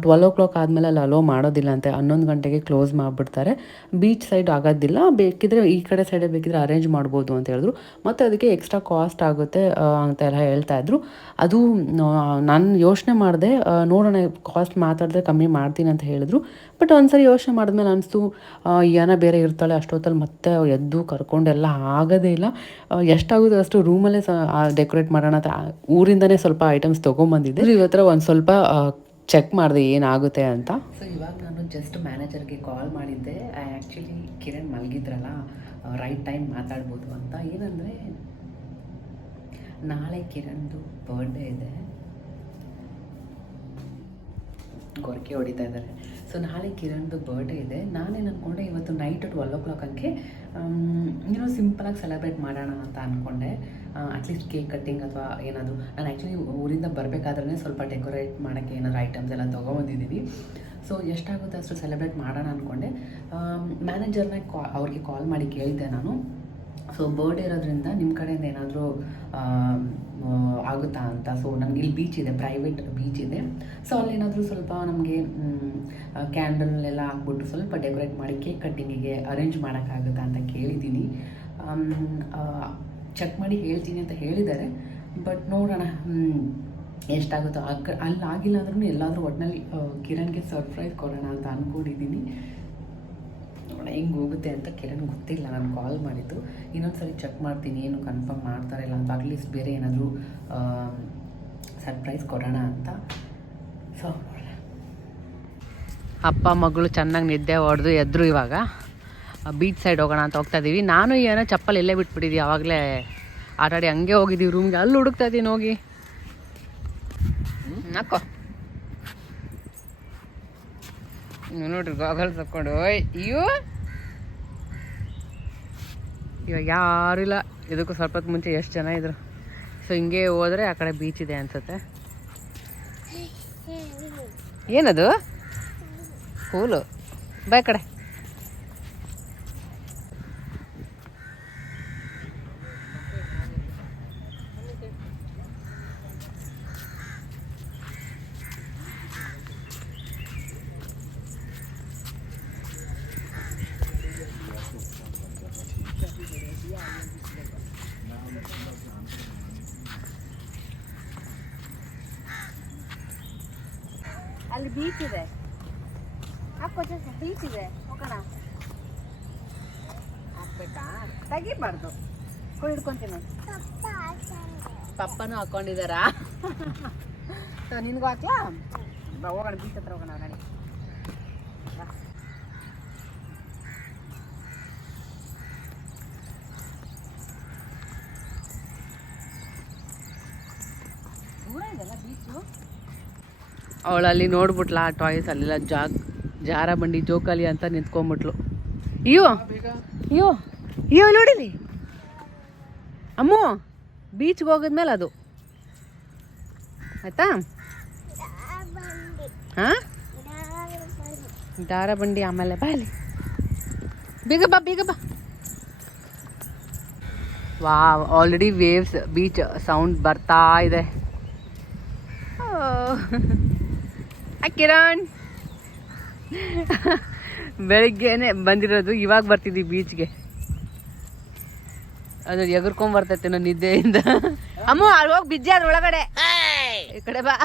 12 o'clock ಆದಮೇಲೆ ಅಲ್ಲಿ ಅಲೋ ಮಾಡೋದಿಲ್ಲ ಅಂತೆ, 11 ಗಂಟೆಗೆ ಕ್ಲೋಸ್ ಮಾಡಿಬಿಡ್ತಾರೆ. ಬೀಚ್ ಸೈಡ್ ಆಗೋದಿಲ್ಲ, ಬೇಕಿದ್ರೆ ಈ ಕಡೆ ಸೈಡೇ ಬೇಕಿದ್ರೆ ಅರೇಂಜ್ ಮಾಡ್ಬೋದು ಅಂತ ಹೇಳಿದ್ರು. ಮತ್ತು ಅದಕ್ಕೆ ಎಕ್ಸ್ಟ್ರಾ ಕಾಸ್ಟ್ ಆಗುತ್ತೆ ಅಂತೆಲ್ಲ ಹೇಳ್ತಾಯಿದ್ರು. ಅದು ನಾನು ಯೋಚನೆ ಮಾಡಿದೆ, ನೋಡೋಣ ಕಾಸ್ಟ್ ಮಾತಾಡಿದ್ರೆ ಕಮ್ಮಿ ಮಾಡ್ತೀನಿ ಅಂತ ಹೇಳಿದ್ರು. ಬಟ್ ಒಂದ್ಸರಿ ಯೋಚನೆ ಮಾಡಿದ್ಮೇಲೆ ಅನಿಸ್ತು, ಯಾನ ಬೇರೆ ಇರ್ತಾಳೆ, ಅಷ್ಟೊತ್ತಲ್ಲಿ ಮತ್ತೆ ಎದ್ದು ಕರ್ಕೊಂಡೆಲ್ಲ ಆಗೋದೇ ಇಲ್ಲ. ಎಷ್ಟಾಗುತ್ತೆ ಅಷ್ಟು ರೂಮಲ್ಲೇ ಡೆಕೋರೇಟ್ ಮಾಡೋಣ ಅಂತ ಊರಿಂದನೇ ಸ್ವಲ್ಪ ಐಟಮ್ಸ್ ತೊಗೊಂಬಂದಿದ್ದೆ. ಇವತ್ತರ ಒಂದು ಸ್ವಲ್ಪ ಚೆಕ್ ಮಾಡಿದೆ ಏನಾಗುತ್ತೆ ಅಂತ. ಸೊ ಇವಾಗ ನಾನು ಜಸ್ಟ್ ಮ್ಯಾನೇಜರ್ಗೆ ಕಾಲ್ ಮಾಡಿದ್ದೆ. ಆ್ಯಕ್ಚುಲಿ ಕಿರಣ್ ಮಲಗಿದ್ರಲ್ಲ, ರೈಟ್ ಟೈಮ್ ಮಾತಾಡ್ಬೋದು ಅಂತ. ಏನಂದರೆ ನಾಳೆ ಕಿರಣ್ದು ಬರ್ಡೇ ಇದೆ, ಗೊರಕೆ ಹೊಡಿತಾ ಇದ್ದಾರೆ. ಸೊ ನಾಳೆ ಕಿರಣ್ದು ಬರ್ಡೇ ಇದೆ. ನಾನೇನು ಅಂದ್ಕೊಂಡೆ, ಇವತ್ತು ನೈಟ್ 12 o'clockಕ್ಕೆ ಏನೋ ಸಿಂಪಲಾಗಿ ಸೆಲೆಬ್ರೇಟ್ ಮಾಡೋಣ ಅಂತ ಅಂದ್ಕೊಂಡೆ. ಅಟ್ಲೀಸ್ಟ್ ಕೇಕ್ ಕಟ್ಟಿಂಗ್ ಅಥವಾ ಏನಾದರೂ. ನಾನು ಆ್ಯಕ್ಚುಲಿ ಊರಿಂದ ಬರಬೇಕಾದ್ರೆ ಸ್ವಲ್ಪ ಡೆಕೋರೇಟ್ ಮಾಡೋಕ್ಕೆ ಏನಾದರೂ ಐಟಮ್ಸ್ ಎಲ್ಲ ತೊಗೊಂಬಂದಿದ್ದೀನಿ. ಸೊ ಎಷ್ಟಾಗುತ್ತೆ ಅಷ್ಟು ಸೆಲೆಬ್ರೇಟ್ ಮಾಡೋಣ ಅಂದ್ಕೊಂಡೆ. ಮ್ಯಾನೇಜರ್ನ ಅವ್ರಿಗೆ ಕಾಲ್ ಮಾಡಿ ಕೇಳಿದ್ದೆ ನಾನು. ಸೊ ಬರ್ಡೇ ಇರೋದ್ರಿಂದ ನಿಮ್ಮ ಕಡೆಯಿಂದ ಏನಾದರೂ ಆಗುತ್ತಾ ಅಂತ. ಸೊ ನನಗೆ ಇಲ್ಲಿ ಬೀಚ್ ಇದೆ, ಪ್ರೈವೇಟ್ ಬೀಚ್ ಇದೆ. ಸೊ ಅಲ್ಲೇನಾದರೂ ಸ್ವಲ್ಪ ನಮಗೆ ಕ್ಯಾಂಡಲ್ನೆಲ್ಲ ಹಾಕ್ಬಿಟ್ಟು ಸ್ವಲ್ಪ ಡೆಕೋರೇಟ್ ಮಾಡಿ ಕೇಕ್ ಕಟ್ಟಿಂಗಿಗೆ ಅರೇಂಜ್ ಮಾಡೋಕ್ಕಾಗುತ್ತಾ ಅಂತ ಕೇಳಿದ್ದೀನಿ. ಚೆಕ್ ಮಾಡಿ ಹೇಳ್ತೀನಿ ಅಂತ ಹೇಳಿದ್ದಾರೆ. ಬಟ್ ನೋಡೋಣ ಎಷ್ಟಾಗುತ್ತೋ. ಅಲ್ಲಿ ಆಗಿಲ್ಲ ಅಂದ್ರೂ ಎಲ್ಲಾದರೂ ಒಟ್ಟಿನಲ್ಲಿ ಕಿರಣ್ಗೆ ಸರ್ಪ್ರೈಸ್ ಕೊಡೋಣ ಅಂತ ಅಂದ್ಕೊಂಡಿದ್ದೀನಿ. ನೋಡೋಣ ಹೆಂಗೆ ಹೋಗುತ್ತೆ ಅಂತ. ಕಿರಣ್ ಗೊತ್ತಿಲ್ಲ, ನಾನು ಕಾಲ್ ಮಾಡಿದ್ದು. ಇನ್ನೊಂದು ಸರಿ ಚೆಕ್ ಮಾಡ್ತೀನಿ ಏನು ಕನ್ಫರ್ಮ್ ಮಾಡ್ತಾರೆ ಇಲ್ಲ ಅಂತ. ಅಟ್ಲೀಸ್ಟ್ ಬೇರೆ ಏನಾದರೂ ಸರ್ಪ್ರೈಸ್ ಕೊಡೋಣ ಅಂತ. ಸೊ ಅಪ್ಪ ಮಗಳು ಚೆನ್ನಾಗಿ ನಿದ್ದೆ ಹೊಡೆದು ಎದ್ರು. ಇವಾಗ ಬೀಚ್ ಸೈಡ್ ಹೋಗೋಣ ಅಂತ ಹೋಗ್ತಾ ಇದ್ದೀವಿ. ನಾನು ಏನೋ ಚಪ್ಪಲ್ ಎಲ್ಲೇ ಬಿಟ್ಬಿಟ್ಟಿದ್ದೀವಿ, ಆವಾಗಲೇ ಆಟಾಡಿ ಹಂಗೆ ಹೋಗಿದ್ದೀವಿ ರೂಮ್ಗೆ. ಅಲ್ಲಿ ಹುಡುಕ್ತಾ ಇದ್ದೀನಿ ಹೋಗಿ. ಹಾಕೋ ನೋಡ್ರಿ, ಗಾಗಲ್ಸ್ ಹಾಕ್ಕೊಂಡು. ಅಯ್ಯೋ ಇವಾಗ ಯಾರೂ ಇಲ್ಲ. ಇದಕ್ಕೂ ಸ್ವಲ್ಪ ಹೊತ್ತು ಮುಂಚೆ ಎಷ್ಟು ಜನ ಇದ್ರು. ಸೊ ಹಿಂಗೆ ಹೋದರೆ ಆ ಕಡೆ ಬೀಚ್ ಇದೆ ಅನ್ಸುತ್ತೆ. ಏನದು ಕೂಲು, ಬಾ ಕಡೆ. ಅಲ್ಲಿ ಬೀಚ್ ಇದೆ. ಬೀಚ್ ಇದೆ, ಹೋಗೋಣ. ಹಾಕ್ಬೇಕಾ? ತೆಗಿಬಾರ್ದು, ಹಿಡ್ಕೊಂತೀನಿ ನೋಡಿ. ಪಪ್ಪನೂ ಹಾಕೊಂಡಿದಾರಾ? ನಿನ್ಗೂ ಹಾಕ್ಲಾ? ಹೋಗೋಣ, ಬೀಚ್ ಹತ್ರ ಹೋಗೋಣ. ನಡಿ. ದೂರ ಇದೆಲ್ಲ ಬೀಚು. ಅವಳಲ್ಲಿ ನೋಡ್ಬಿಟ್ಲಾ ಟಾಯ್ಸ್ ಅಲ್ಲೆಲ್ಲ ಜಾರ ಬಂಡಿ ಜೋಕಾಲಿ ಅಂತ ನಿಂತ್ಕೊಂಡ್ಬಿಟ್ಲು. ಅಯ್ಯೋ ಅಯ್ಯೋ ಅಯ್ಯೋ ನೋಡಿಲಿ ಅಮ್ಮು, ಬೀಚ್ಗೆ ಹೋಗಿದ್ಮೇಲೆ ಅದು ಆಯ್ತಾ. ಹಾಂ, ದಾರ ಬಂಡಿ ಆಮೇಲೆ ಬಾ ಅಲ್ಲಿ. ಬೇಗ ಬಾ ಬೇಗ ಬಾ. Wow, already waves beach sound ಬರ್ತಾ ಇದೆ. ಕಿರಣ್ ಬೆಳಿಗ್ಗೆನೆ ಬಂದಿರೋದು, ಇವಾಗ ಬರ್ತಿದ್ವಿ ಬೀಚ್ಗೆ. ಅದು ಎಗರ್ಕೊಂಡ್ ಬರ್ತೈತೆ ನನ್ನ ನಿದ್ದೆಯಿಂದ. ಅಮ್ಮ ಅಲ್ಲಿ ಹೋಗಿ ಬಿಜ್ಜೆ ಅದ್ರ ಒಳಗಡೆ, ಈ ಕಡೆ ಬಾ.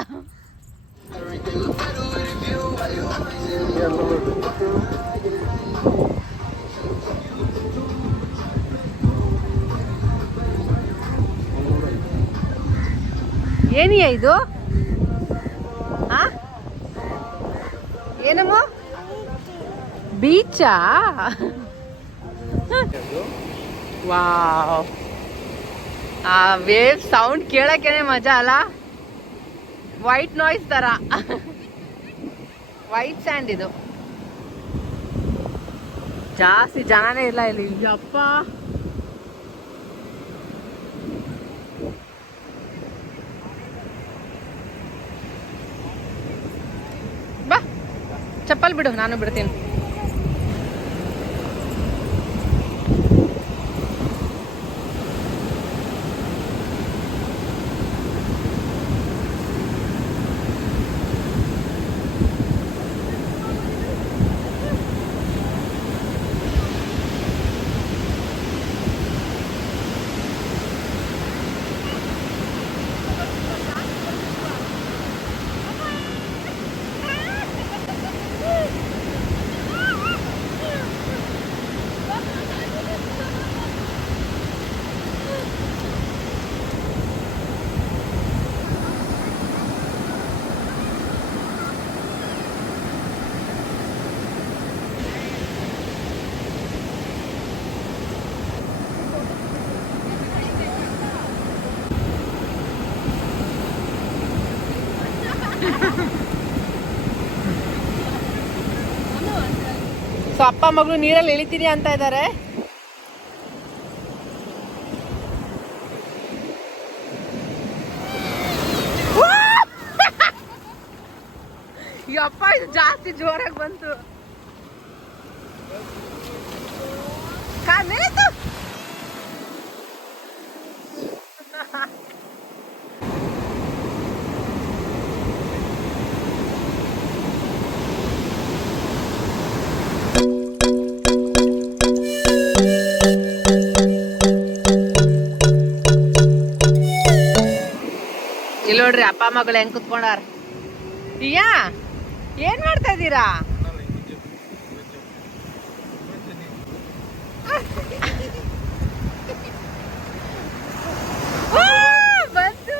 ಏನಿಯ ಇದು? ಏನಮ್ಮ? ಬೀಚಾ? ವಾವ್, ಆ ವೇವ್ ಸೌಂಡ್ ಕೇಳಕ್ಕೇನೆ ಮಜಾ ಅಲ್ಲ. ವೈಟ್ ನಾಯ್ಸ್ ತರ, ವೈಟ್ ಸ್ಯಾಂಡ್ ಇದು. ಜಾಸ್ತಿ ಜನನೇ ಇಲ್ಲ ಇಲ್ಲಿ. ಅಪ್ಪ, ಬಾ, ಚಪ್ಪಲ್ ಬಿಡು, ನಾನು ಬಿಡ್ತೀನಿ. ಸೊ ಅಪ್ಪ ಮಗಳು ನೀರಲ್ಲಿ ಇಳಿತೀನಿ ಅಂತ ಇದ್ದಾರೆ. ಅಪ್ಪ ಇದು ಜಾಸ್ತಿ ಜೋರಾಗಿ ಬಂತು. ಇಲ್ಲಿ ನೋಡ್ರಿ ಅಪ್ಪ ಮಗಳು ಹೆಂಗ್ ಕುತ್ಕೊಂಡಾರ. ಇಯ್ಯಾ, ಏನ್ ಮಾಡ್ತಾ ಇದ್ದೀರಾ? ಬಂತು.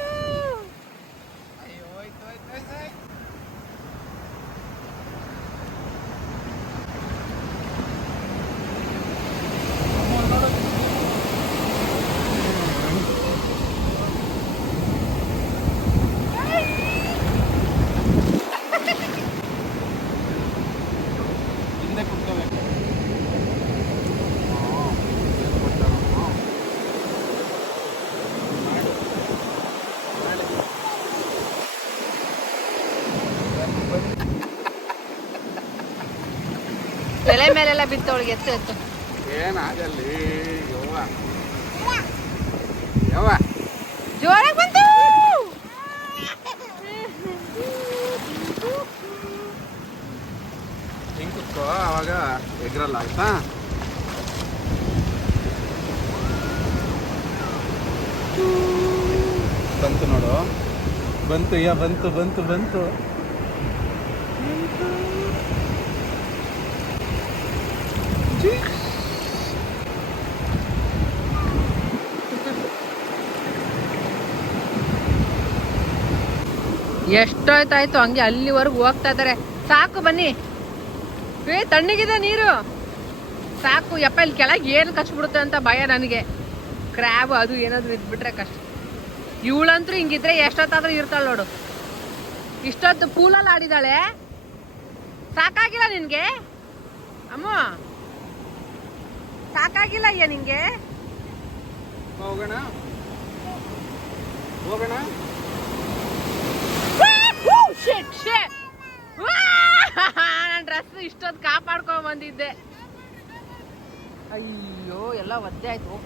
ತಲೆ ಮೇಲೆಲ್ಲ ಬಿತ್ತವಳಿಗೆ ಎತ್ತು ಎತ್ತು. ಏನಾಗಲ್ಲಿ ಯವ್ವ ಜೋರಾಗಿ ಬಂತು. ಹಿಂಗ್ ಕುತ್ಕೋ, ಅವಾಗ ಎಗ್ರಲ್ಲ ಆಯ್ತಾ. ಬಂತು ನೋಡು, ಬಂತು. ಬಂತು ಬಂತು ಬಂತು. ಎಷ್ಟೋಯ್ತಾಯ್ತು ಹಂಗೆ ಅಲ್ಲಿವರೆಗೂ ಹೋಗ್ತಾ ಇದ್ದಾರೆ. ಸಾಕು ಬನ್ನಿ. ತಣ್ಣಗಿದೆ ನೀರು. ಸಾಕು. ಯಪ್ಪ ಇಲ್ಲಿ ಕೆಳಗೆ ಏನು ಕಚ್ಬಿಡುತ್ತೆ ಅಂತ ಭಯ ನನಗೆ. ಕ್ರ್ಯಾಬ್ ಅದು ಏನಾದ್ರು ಇದ್ಬಿಟ್ರೆ ಕಷ್ಟ. ಇವಳಂತೂ ಹಿಂಗಿದ್ರೆ ಎಷ್ಟೊತ್ತಾದ್ರೂ ಇರ್ತಾಳೆ ನೋಡು. ಇಷ್ಟೊತ್ತು ಪೂಲಲ್ಲಿ ಆಡಿದಾಳೆ. ಸಾಕಾಗಿಲ್ಲ ನಿನ್ಗೆ ಅಮ್ಮ? ಸಾಕಾಗಿಲ್ಲ ಅಯ್ಯ ನಿನ್ಗೆ? ಹೋಗೋಣ ಹೋಗೋಣ. ನನ್ನ ಡ್ರೆಸ್ ಇಷ್ಟೊತ್ತು ಕಾಪಾಡ್ಕೊಂಡ್ ಬಂದಿದ್ದೆ. ಅಯ್ಯೋ ಎಲ್ಲ ಒದ್ದೆ ಆಯ್ತು.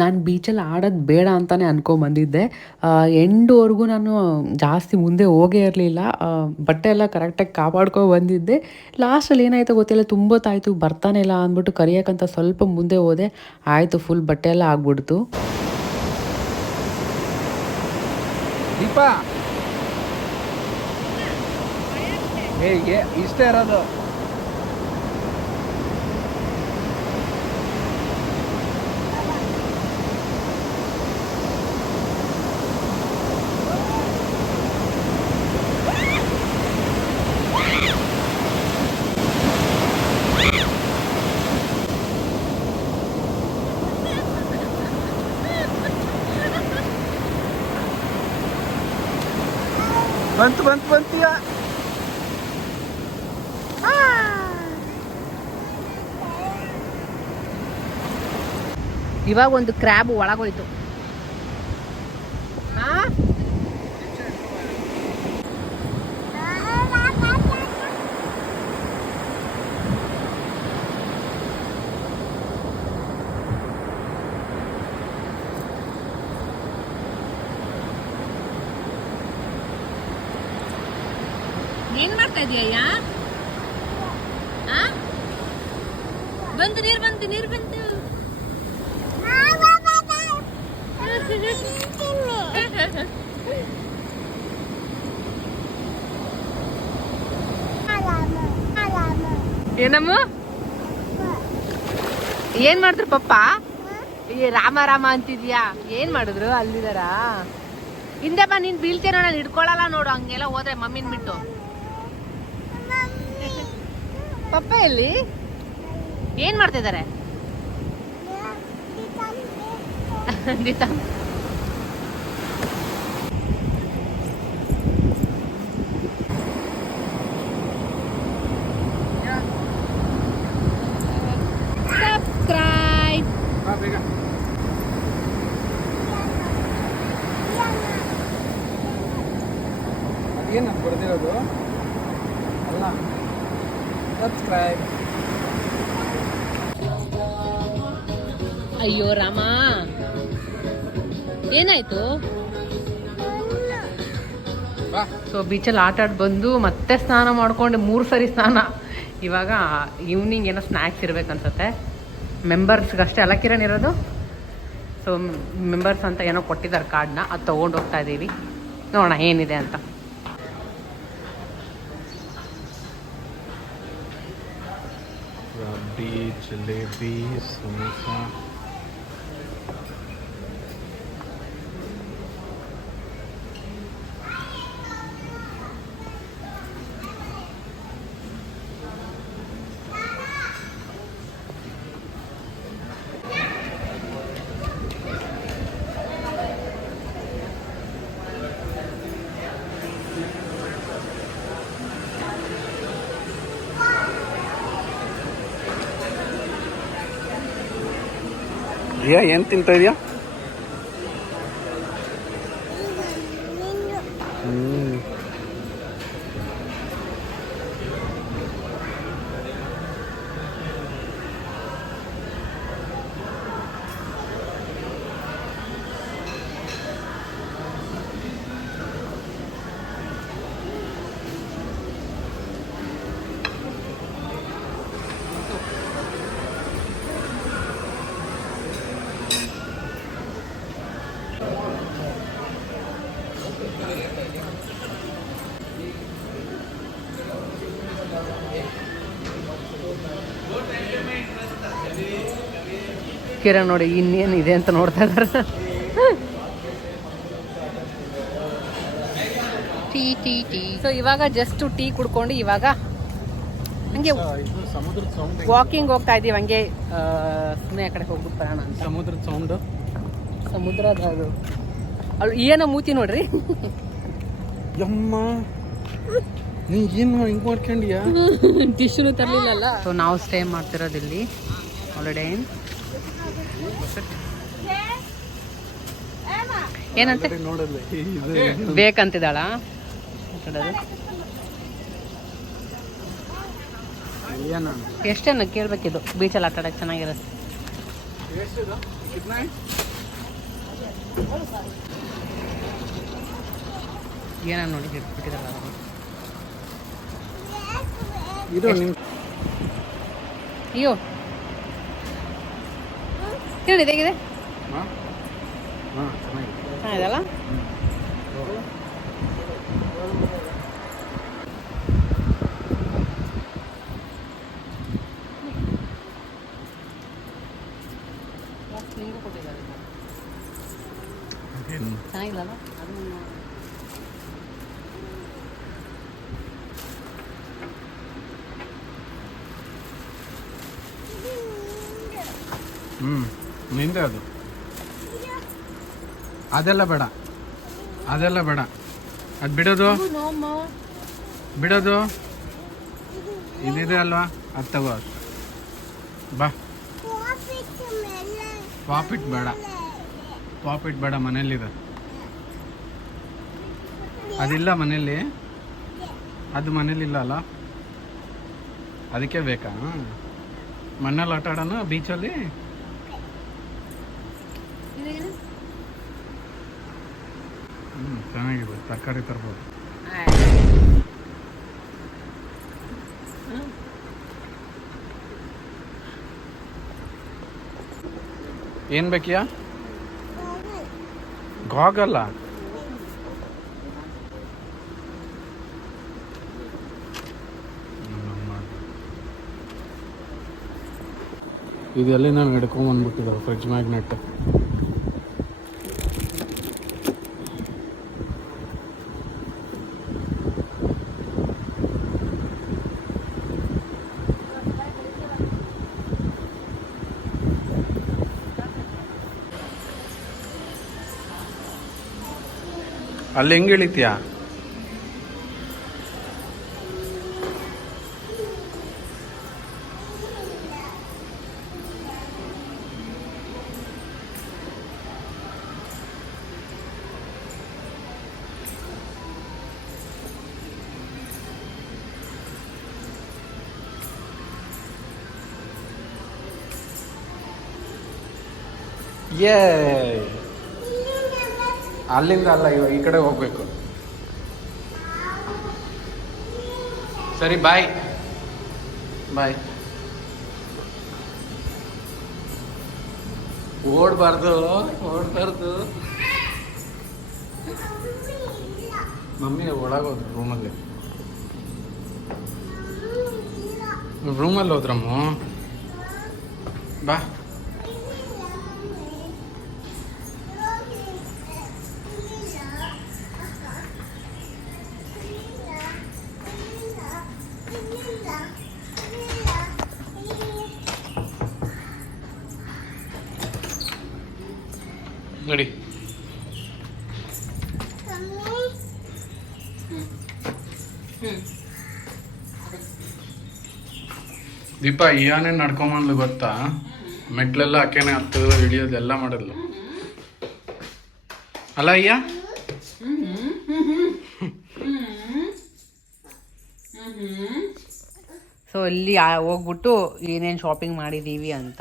ನಾನು ಬೀಚಲ್ಲಿ ಆಡೋದು ಬೇಡ ಅಂತಲೇ ಅನ್ಕೊಂಬಂದಿದ್ದೆ. ಎಂಡ್ವರೆಗೂ ನಾನು ಜಾಸ್ತಿ ಮುಂದೆ ಹೋಗೇ ಇರಲಿಲ್ಲ. ಬಟ್ಟೆ ಎಲ್ಲ ಕರೆಕ್ಟಾಗಿ ಕಾಪಾಡ್ಕೊಂಡು ಬಂದಿದ್ದೆ. ಲಾಸ್ಟಲ್ಲಿ ಏನಾಯಿತು ಗೊತ್ತಿಲ್ಲ, ತುಂಬತ್ತಾಯಿತು ಬರ್ತಾನೆ ಇಲ್ಲ ಅಂದ್ಬಿಟ್ಟು ಕರಿಯೋಕ್ಕಂತ ಸ್ವಲ್ಪ ಮುಂದೆ ಹೋದೆ. ಆಯಿತು, ಫುಲ್ ಬಟ್ಟೆ ಎಲ್ಲ ಆಗ್ಬಿಡ್ತು. ದೀಪ ಇಷ್ಟೇ ಇರೋದು. ಬಂತು ಬಂತು ಬಂತೀಯ. ಇವಾಗ ಒಂದು ಕ್ರ್ಯಾಬ್ ಒಳಗೋಯ್ತು. ಏನ್ ಮಾಡ್ತಾ ಇದೀಯ? ಬಂತು ನೀರು, ಬಂತು ನೀರು, ಬಂತು. ಏನಮ್ಮ ಏನ್ ಮಾಡಿದ್ರು ಪಪ್ಪ? ರಾಮ ರಾಮ ಅಂತಿದ್ಯಾ? ಏನ್ ಮಾಡಿದ್ರು? ಅಲ್ಲಿದಾರ ಹಿಂದೆ ಬಾ, ನೀನ್ ಬೀಳ್ತೇನೆ, ನಾನು ಹಿಡ್ಕೊಳಲ್ಲ ನೋಡು. ಹಂಗೆಲ್ಲ ಹೋದ್ರೆ ಮಮ್ಮಿನ ಬಿಟ್ಟು. ಪಪ್ಪ ಎಲ್ಲಿ? ಏನ್ ಮಾಡ್ತಿದ್ದಾರೆ? ಸಬ್ಸ್ಕ್ರೈಬ್. ಅದೇನು ಬರ್ದಿರೋದು ಅಲ್ಲ, ಸಬ್ಸ್ಕ್ರೈಬ್. ಅಯ್ಯೋ ರಾಮ, ಏನಾಯ್ತು? ಸೊ ಬೀಚಲ್ಲಿ ಆಟ ಆಡಿ ಬಂದು ಮತ್ತೆ ಸ್ನಾನ ಮಾಡ್ಕೊಂಡು 3 ಸರಿ ಸ್ನಾನ. ಇವಾಗ ಈವ್ನಿಂಗ್ ಏನೋ ಸ್ನ್ಯಾಕ್ಸ್ ಇರ್ಬೇಕನ್ಸುತ್ತೆ. ಮೆಂಬರ್ಸ್ಗಷ್ಟೇ ಅಲ್ಲ ಕಿರಣ್ ಇರೋದು. ಸೊ ಮೆಂಬರ್ಸ್ ಅಂತ ಏನೋ ಕೊಟ್ಟಿದ್ದಾರೆ ಕಾರ್ಡ್ನ, ಅದು ತೊಗೊಂಡು ಹೋಗ್ತಾ ಇದ್ದೀವಿ. ನೋಡೋಣ ಏನಿದೆ ಅಂತ. ರಬ್ಬಿ, ಜಿಲೇಬಿ, ಸಮೋಸ. ಏನು ತಿಂತಾ ಇದೆಯಾ? ಕಿರಣ್ ನೋಡಿ ಇನ್ನೇನಿದೆ ಅಂತ ನೋಡ್ತಾ ಇದ್ದಾರೆ. ಟೀ ಸೊ ಇವಾಗ ಜಸ್ಟ್ ಟೀ ಕುಡ್ಕೊಂಡು ಇವಾಗ ಹಂಗೆ ಇದು ಸಮುದ್ರದ ಸೌಂಡ್. ವಾಕಿಂಗ್ ಹೋಗ್ತಾ ಇದೀವಿ ಹಂಗೆ ಸುಮ್ಮನೆ ಆ ಕಡೆ ಹೋಗ್ಬಿಟ್ಟು ಬರೋಣ ಅಂತ. ಸಮುದ್ರದ ಸೌಂಡ್. ಸಮುದ್ರದ ಅದು ಅಲ್ಲಿ ಏನೋ ಮೂತಿ ನೋಡ್ರಿ. ಯಮ್ಮ ನೀ ಏನು ಹಿಂಗೆ ಮಾಡ್ಕೊಂಡ್ಯಾ? ಟಿಶ್ಯೂನು ತರಲಿಲ್ಲಲ್ಲ. ಸೊ ನಾವು ಸ್ಟೇ ಮಾಡ್ತಿರೋದು ಇಲ್ಲಿ ಹಾಲಿಡೇ ಇನ್. ಏನಂತೆ ನೋಡಲ್ಲ ಬೇಕಂತಿದ್ದಾಳ. ಎಷ್ಟೇನು ಕೇಳ್ಬೇಕಿದು ಬೀಚಲ್ಲಿ ಆಟ ಆಡಕ್ಕೆ ಚೆನ್ನಾಗಿರುತ್ತೆ. ಏನ ನೋಡಿ ಬಿಟ್ಟಿದ್ದಾಳ. ಇದು ನಿಮ್ಮ ಅಯ್ಯೋ ಏನಿದೆ ಹೇಗಿದೆ ಹಾಂ ಚೆನ್ನಾಗಿದೆ. ಚೆನ್ನಾಗಿದೆಲ್ಲ. ಚೆನ್ನಾಗಿಲ್ಲಲ್ಲ ನಿಂದೆ ಅದು. ಅದೆಲ್ಲ ಬೇಡ, ಅದೆಲ್ಲ ಬೇಡ, ಅದು ಬಿಡೋದು ಬಿಡೋದು. ಇದಿದೆ ಅಲ್ವಾ, ಅದು ತಗೋ. ಬಾ. ಪಾಪಿಟ್ ಬೇಡ, ಪಾಪಿಟ್ ಬೇಡ, ಮನೇಲಿದೆ. ಅದಿಲ್ಲ ಮನೇಲಿ, ಅದು ಮನೇಲಿಲ್ಲ ಅಲ್ಲ, ಅದಕ್ಕೆ ಬೇಕಾ? ಮಣ್ಣಲ್ಲಿ ಆಟ ಆಡೋಣ ಬೀಚಲ್ಲಿ. ಚೆನ್ನಾಗಿದೆ, ತರಕಾರಿ ತರ್ಬೋದು. ಏನ್ ಬೇಕಿಯಾ? ಗಾಗಲ್ಲ, ಇದೆಲ್ಲ ನಾನು ಹಿಡ್ಕೊಂಬಂದ್ಬಿಟ್ಟಿದ್ದಾವೆ ಫ್ರಿಡ್ಜ್ ಮ್ಯಾಗ್ನೆಟ್. ಅಲ್ಲಿ ಹೆಂಗೆ ಇಳಿತೀಯಾ? ಅಲ್ಲಿಂದ ಅಲ್ಲ, ಈ ಕಡೆ ಹೋಗ್ಬೇಕು. ಸರಿ, ಬಾಯ್ ಬಾಯ್. ಓಡಬಾರ್ದು, ಓಡಬಾರ್ದು. ಮಮ್ಮಿ ಒಳಗೋದ್ರು ರೂಮಲ್ಲಿ. ರೂಮಲ್ಲಿ ಹೋದ್ರಮ್ಮ. ಬಾ. ನೋಡಿ, ದೀಪ ಈಯಾನೇ ನಡ್ಕೊಂಬಂದ್ಲು ಗೊತ್ತಾ? ಮೆಟ್ಲೆಲ್ಲ ಆಕೆನೆ ಹತ್ತೋದು ಹಿಡಿಯೋದೆಲ್ಲ ಮಾಡಿದ್ಲು ಅಲ್ಲ ಅಯ್ಯ? ಸೊ ಇಲ್ಲಿ ಹೋಗ್ಬಿಟ್ಟು ಏನೇನು ಶಾಪಿಂಗ್ ಮಾಡಿದ್ದೀವಿ ಅಂತ.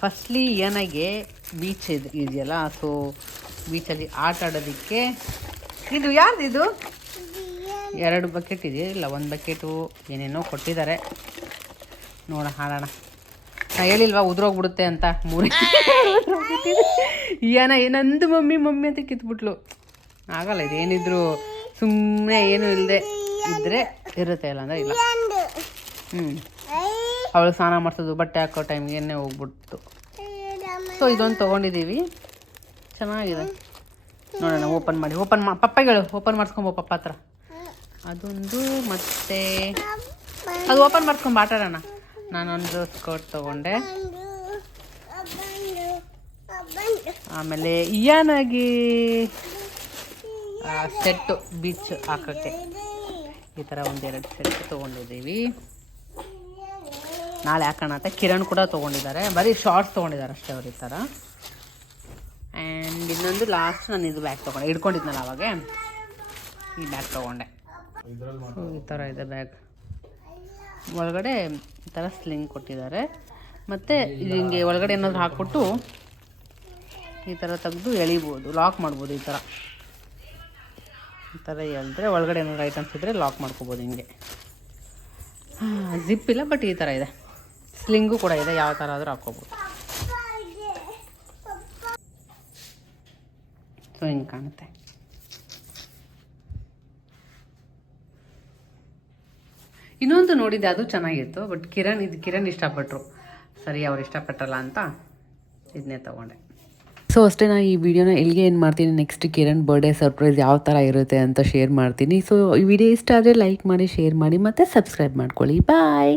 ಫಸ್ಟ್ಲಿ ಏನಾಗೆ ಬೀಚ್ ಇದೆಯಲ್ಲ, ಸೊ ಬೀಚಲ್ಲಿ ಆಟ ಆಡೋದಕ್ಕೆ ಇದು ಯಾರ್ದಿದು? 2 ಬಕೆಟ್ ಇದೆ, ಇಲ್ಲ 1 ಬಕೆಟು ಏನೇನೋ ಕೊಟ್ಟಿದ್ದಾರೆ. ನೋಡ ಆಡೋಣ. ನಾ ಹೇಳಿಲ್ವಾ ಉದ್ರೋಗ್ಬಿಡುತ್ತೆ ಅಂತ. 3 ನಂದು ಮಮ್ಮಿ ಅಂತ ಕಿತ್ಬಿಟ್ಲು. ಆಗಲ್ಲ, ಇದೇನಿದ್ರು ಸುಮ್ಮನೆ ಏನು ಇಲ್ಲದೆ ಇದ್ರೆ ಇರುತ್ತೆ, ಇಲ್ಲ ಅಂದ್ರೆ ಇಲ್ಲ. ಅವಳು ಸ್ನಾನ ಮಾಡಿಸೋದು, ಬಟ್ಟೆ ಹಾಕೋ ಟೈಮ್ಗೆ ಹೋಗ್ಬಿಡ್ತು. ಸೊ ಇದೊಂದು ತೊಗೊಂಡಿದ್ದೀವಿ, ಚೆನ್ನಾಗಿದೆ. ನೋಡೋಣ ಓಪನ್ ಮಾಡಿ ಪಪ್ಪಗಳು ಓಪನ್ ಮಾಡಿಸ್ಕೊಂಬೋ ಪಪ್ಪ ಹತ್ರ ಅದೊಂದು ಮತ್ತೆ ಅದು ಓಪನ್ ಮಾಡಿಸ್ಕೊಂಬ ಆಟಾಡೋಣ. ನಾನೊಂದು ಸ್ಕರ್ಟ್ ತೊಗೊಂಡೆ. ಆಮೇಲೆ ಇಯಾನಾಗಿ ಸೆಟ್ಟು ಬೀಚ್ ಹಾಕೋಕ್ಕೆ ಈ ಥರ ಒಂದೆರಡು ಸೆಟ್ ತೊಗೊಂಡಿದ್ದೀವಿ. ನಾಳೆ ಹಾಕೋಣ ಅಂತ ಕಿರಣ್ ಕೂಡ ತೊಗೊಂಡಿದ್ದಾರೆ. ಬರೀ ಶಾರ್ಟ್ಸ್ ತೊಗೊಂಡಿದ್ದಾರೆ ಅಷ್ಟೇ ಅವ್ರು ಈ ಥರ. ಆ್ಯಂಡ್ ಇನ್ನೊಂದು ಲಾಸ್ಟ್ ನಾನು ಇದು ಬ್ಯಾಗ್ ತೊಗೊಂಡೆ, ಹಿಡ್ಕೊಂಡಿದ್ನಲ್ಲ ಅವಾಗ ಈ ಬ್ಯಾಗ್ ತೊಗೊಂಡೆ. ಸೊ ಈ ಥರ ಇದೆ ಬ್ಯಾಗ್. ಒಳಗಡೆ ಈ ಥರ ಸ್ಲಿಂಗ್ ಕೊಟ್ಟಿದ್ದಾರೆ. ಮತ್ತು ಇದು ಹಿಂಗೆ ಒಳಗಡೆ ಏನಾದರೂ ಹಾಕ್ಬಿಟ್ಟು ಈ ಥರ ತೆಗೆದು ಎಳಿಬೋದು, ಲಾಕ್ ಮಾಡ್ಬೋದು. ಈ ಥರ ಎಳೆದ್ರೆ ಒಳಗಡೆ ಏನಾದ್ರು ಐಟಮ್ಸ್ ಇದ್ದರೆ ಲಾಕ್ ಮಾಡ್ಕೋಬೋದು ಹಿಂಗೆ. ಜಿಪ್ ಇಲ್ಲ, ಬಟ್ ಈ ಥರ ಇದೆ. ಸ್ಲಿಂಗು ಕೂಡ ಇದೆ, ಯಾವ ಥರ ಆದರೂ ಹಾಕ್ಕೋಬೋದು. ಸೊ ಹಿಂಗೆ ಕಾಣುತ್ತೆ. ಇನ್ನೊಂದು ನೋಡಿದ್ದೆ, ಅದು ಚೆನ್ನಾಗಿತ್ತು. ಬಟ್ ಕಿರಣ್ ಇಷ್ಟಪಟ್ಟರು. ಸರಿ, ಅವ್ರು ಇಷ್ಟಪಟ್ಟಲ್ಲ ಅಂತ ಇದನ್ನೇ ತೊಗೊಂಡೆ. ಸೊ ಅಷ್ಟೇ, ನಾನು ಈ ವಿಡಿಯೋನ ಎಲ್ಲಿಗೆ ಏನು ಮಾಡ್ತೀನಿ, ನೆಕ್ಸ್ಟ್ ಕಿರಣ್ ಬರ್ಡೇ ಸರ್ಪ್ರೈಸ್ ಯಾವ ಥರ ಇರುತ್ತೆ ಅಂತ ಶೇರ್ ಮಾಡ್ತೀನಿ. ಸೊ ಈ ವಿಡಿಯೋ ಇಷ್ಟ ಆದರೆ ಲೈಕ್ ಮಾಡಿ, ಶೇರ್ ಮಾಡಿ ಮತ್ತು ಸಬ್ಸ್ಕ್ರೈಬ್ ಮಾಡ್ಕೊಳ್ಳಿ. ಬಾಯ್.